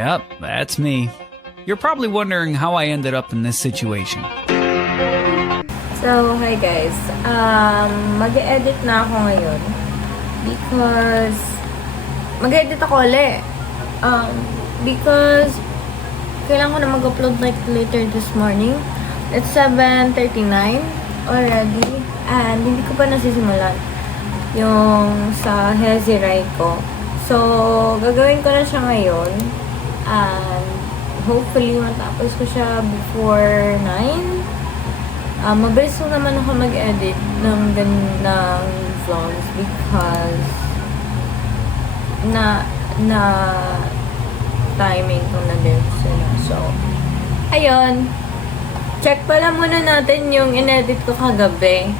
Yep, that's me. You're probably wondering how I ended up in this situation. So, hi guys. Mag-edit na ako ngayon because mag-edit ako ulit. Because kailangan ko na mag-upload like later this morning. It's 7:39 already and hindi ko pa nasisimulan yung sa Hezirai ko. So, gagawin ko na siya ngayon and hopefully matapos ko siya before 9. Mabilis ko naman ako mag-edit ng vlogs because na timing ko na din sila. So, ayun. Check pala muna natin yung in-edit ko kagabi.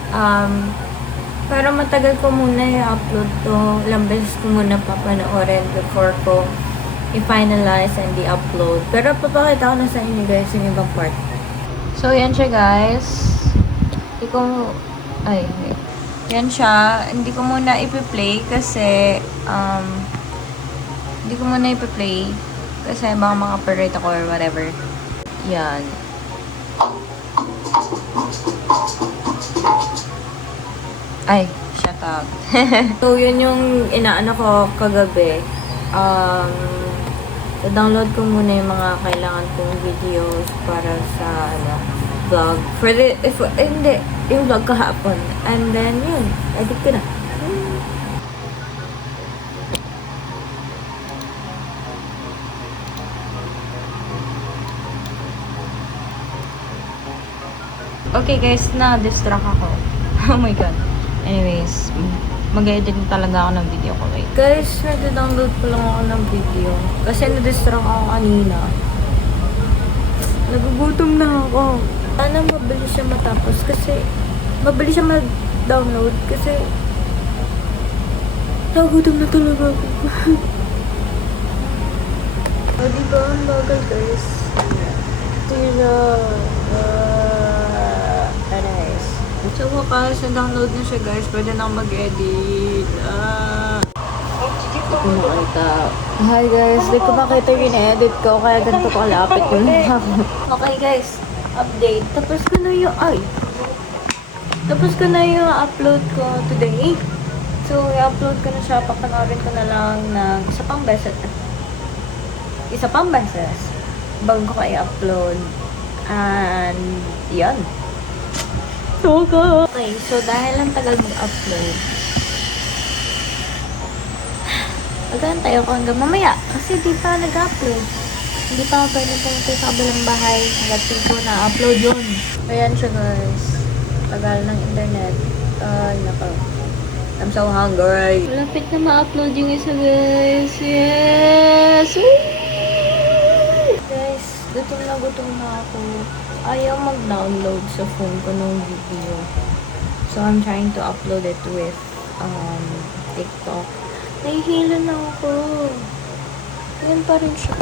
Para matagal ko muna i-upload to. Ilang beses ko muna papanoorin before ko i-finalize and i-upload. Pero papakita ko na sa inyo guys yung ibang part. So, yan siya guys. Yan siya. Hindi ko muna ipi-play kasi hindi ko muna ipi-play kasi baka maka-copyright ako or whatever. Yan. Ay, shut up. So, yun yung inaano ko kagabi. Download ko muna yung mga kailangan kong videos para sa vlog. Hindi, yung vlog kahapon. And then, yun. Edit ko na. Okay guys, na-distract ako. Oh my god. Anyways, mag-edit talaga ako ng video ko. Wait. Guys, nag-download ko lang ako ng video. Kasi na-distract ako kanina. Nagugutom na ako. Sana mabilis siya matapos kasi mabilis siya mag-download kasi nagugutom na talaga ako. O, diba? Ang bagal guys. Tira. Anyways. So, wakas, na-download na siya guys. Pwede na mag-edit. Hindi ko makita. Hi guys, hindi ko makita yung in-edit ko. Kaya ganito ko kalapit yung okay guys, update. Tapos ko na yung upload ko today. So, i-upload ko na siya. Papanoorin ko na lang ng isa pang beses bago ko i-upload. And, yan. Okay, so dahil lang tagal mag-upload, mag-aantay ako hanggang mamaya. Kasi di pa nag-upload. Hindi pa ako pwede pumunta sa kabilang bahay. Hanggang ko na-upload yun. Ayan siya guys. Tagal ng internet. Nako. I'm so hungry. Malapit na ma-upload yung isa guys. Yes! Woo! Guys, gutom na ako. Ayaw mag-download sa phone ko ng video. So, I'm trying to upload it with TikTok. Nahihila na ako. Yan pa rin siya.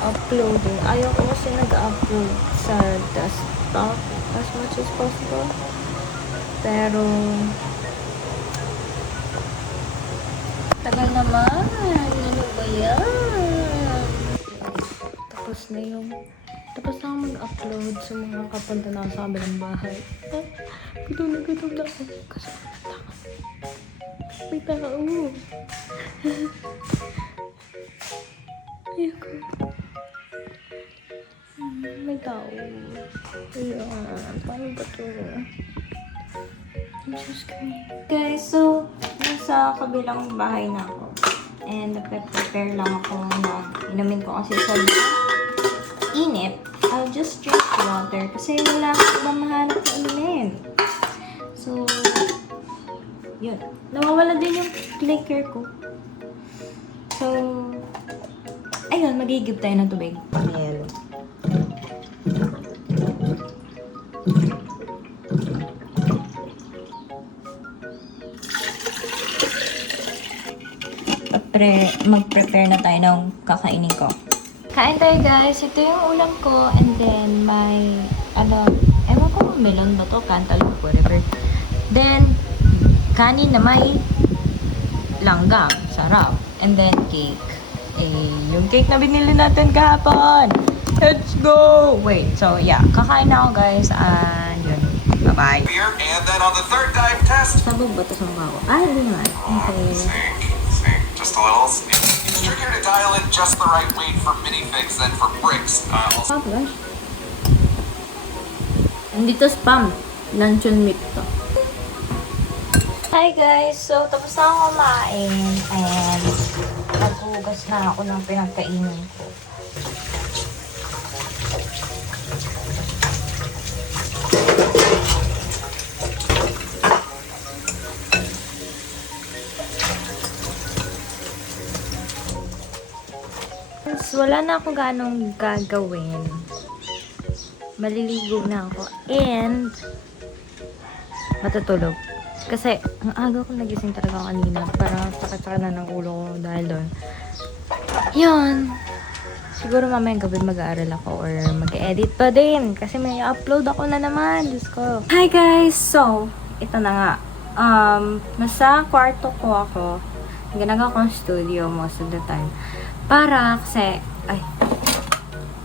Uploading. Ayaw ko kasi nag-upload sa desktop as much as possible. Pero, tagal naman. Ano ba yan? Tapos na ako mag-upload sa mga kapunta na sa kabilang bahay. Gutom na ako. Kasi may tao. Ayoko. May tao. Ayan. Paano ba ito? I'm so scared. Guys, so, nasa kabilang bahay na ako. And nagpe-prepare lang ako na inumin ko kasi sa init. I'll just drink water kasi wala akong ibang mahanap na inumin. So, yun. Nawawala din yung clicker ko. So, ayun, magigib tayo ng tubig. Yellow. Mag-prepare na tayo ng kakainin ko. Kain tayo guys. Ito yung ulam ko. And then, may, ewan ko, melon ba to? Cantaloupe, whatever. Then, kanin na may langgam. Sarap. And then cake. Yung cake na binili natin kahapon. Let's go! Wait, so yeah. Kakain na ako guys. And yun. Bye-bye. And then on the third dive test, Sabog ba ito sa mukha ko? Ay, hindi naman. Okay. sink, just a little. It's trickier to dial in just the right weight for minifigs than for bricks. Also, Oh gosh. Nandito spam. Luncheon meat to. Hi guys! So, tapos na ako kumain. And naghugas na ako ng pinagkainin ko. Wala na ako ganong gagawin. Maliligo na ako. And matutulog. Kasi, ang aga ko nagising talaga kanina. Parang sakit-sakit na ng ulo ko dahil doon. Yun. Siguro mamayang gabi mag-aaral ako or mag-edit pa din. Kasi may upload ako na naman. Diyos ko. Hi guys! So, ito na nga. Nasa kwarto ko ako. Ginagawa ko ang studio most of the time. Para kasi, ay,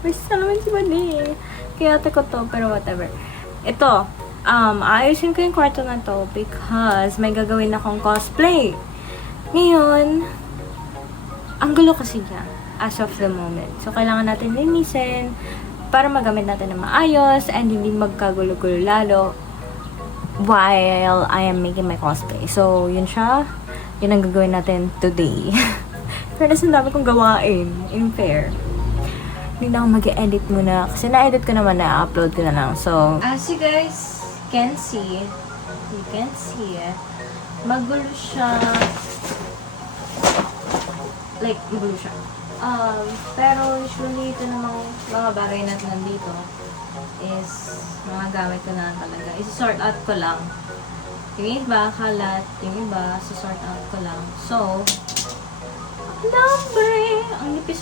may naman si Bani. Kaya ko to, pero whatever. Ito, ayusin ko yung kwarto na to because may gagawin akong cosplay. Ngayon, ang gulo kasi niya as of the moment. So, kailangan natin linisin para magamit natin na maayos and hindi magkagulo-gulo lalo while I am making my cosplay. So, yun siya. Yun ang gagawin natin today. Pero ang dami kong gawain. In fair. Hindi na ako mag-edit muna. Kasi na-edit ko naman, na-upload ko na lang. So, as you guys can see, you can see it. Magulo siya. Like, magulo siya. Pero usually, ito namang mga bagay na nandito is mga gamit ko na talaga. Isi-sort out ko lang. Yung iba, kalat. Yung iba, sort out ko lang. So, number! Ang nipis.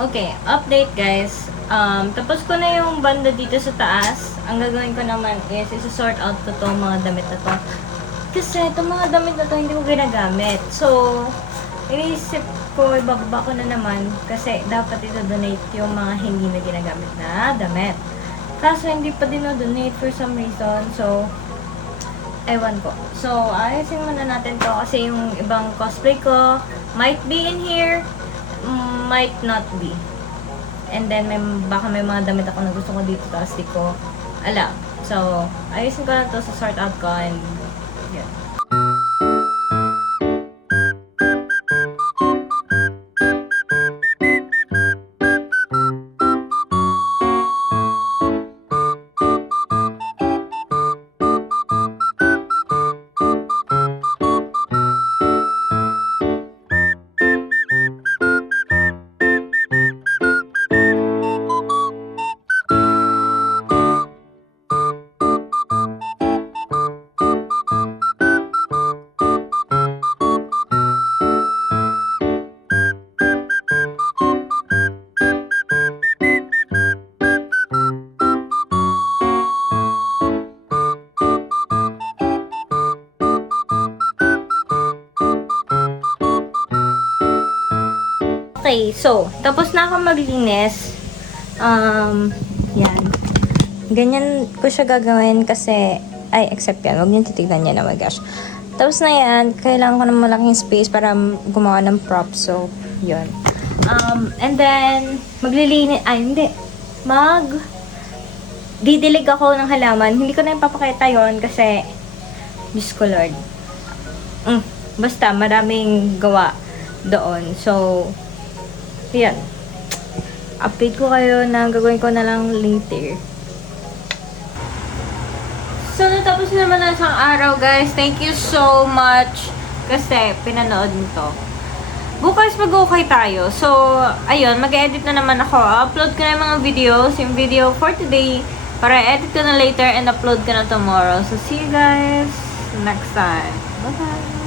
Okay, update guys. Tapos ko na yung banda dito sa taas. Ang gagawin ko naman is isa-sort out ko itong mga damit na to. Kasi itong mga damit na to hindi ko ginagamit. So, iniisip ko, ibababa ko na naman. Kasi dapat ito-donate yung mga hindi na ginagamit na damit. Kaso hindi pa din na-donate for some reason. So, ewan ko. So, ayusin muna natin to kasi yung ibang cosplay ko might be in here, might not be. And then, baka may mga damit ako na gusto ko dito tapos di ko alam. So, ayusin ko na to sa sort out ko and yun. Okay, so, tapos na ako maglinis. Yan. Ganyan ko siya gagawin kasi, except yan, huwag niyo titignan yan, oh my gosh. Tapos na yan, kailangan ko ng malaking space para gumawa ng prop, so, yun. And then, didilig ako ng halaman. Hindi ko na ipapakita yon kasi, Diyos ko Lord. Basta, maraming gawa doon. So, yan. Update ko kayo na gagawin ko na lang later. So, natapos naman na isang araw, guys. Thank you so much kasi pinanood nito. Bukas mag-okay tayo. So, ayun, mag-edit na naman ako. Upload ko na yung mga videos, yung video for today, para edit ko na later and upload ko na tomorrow. So, see you guys next time. Bye-bye!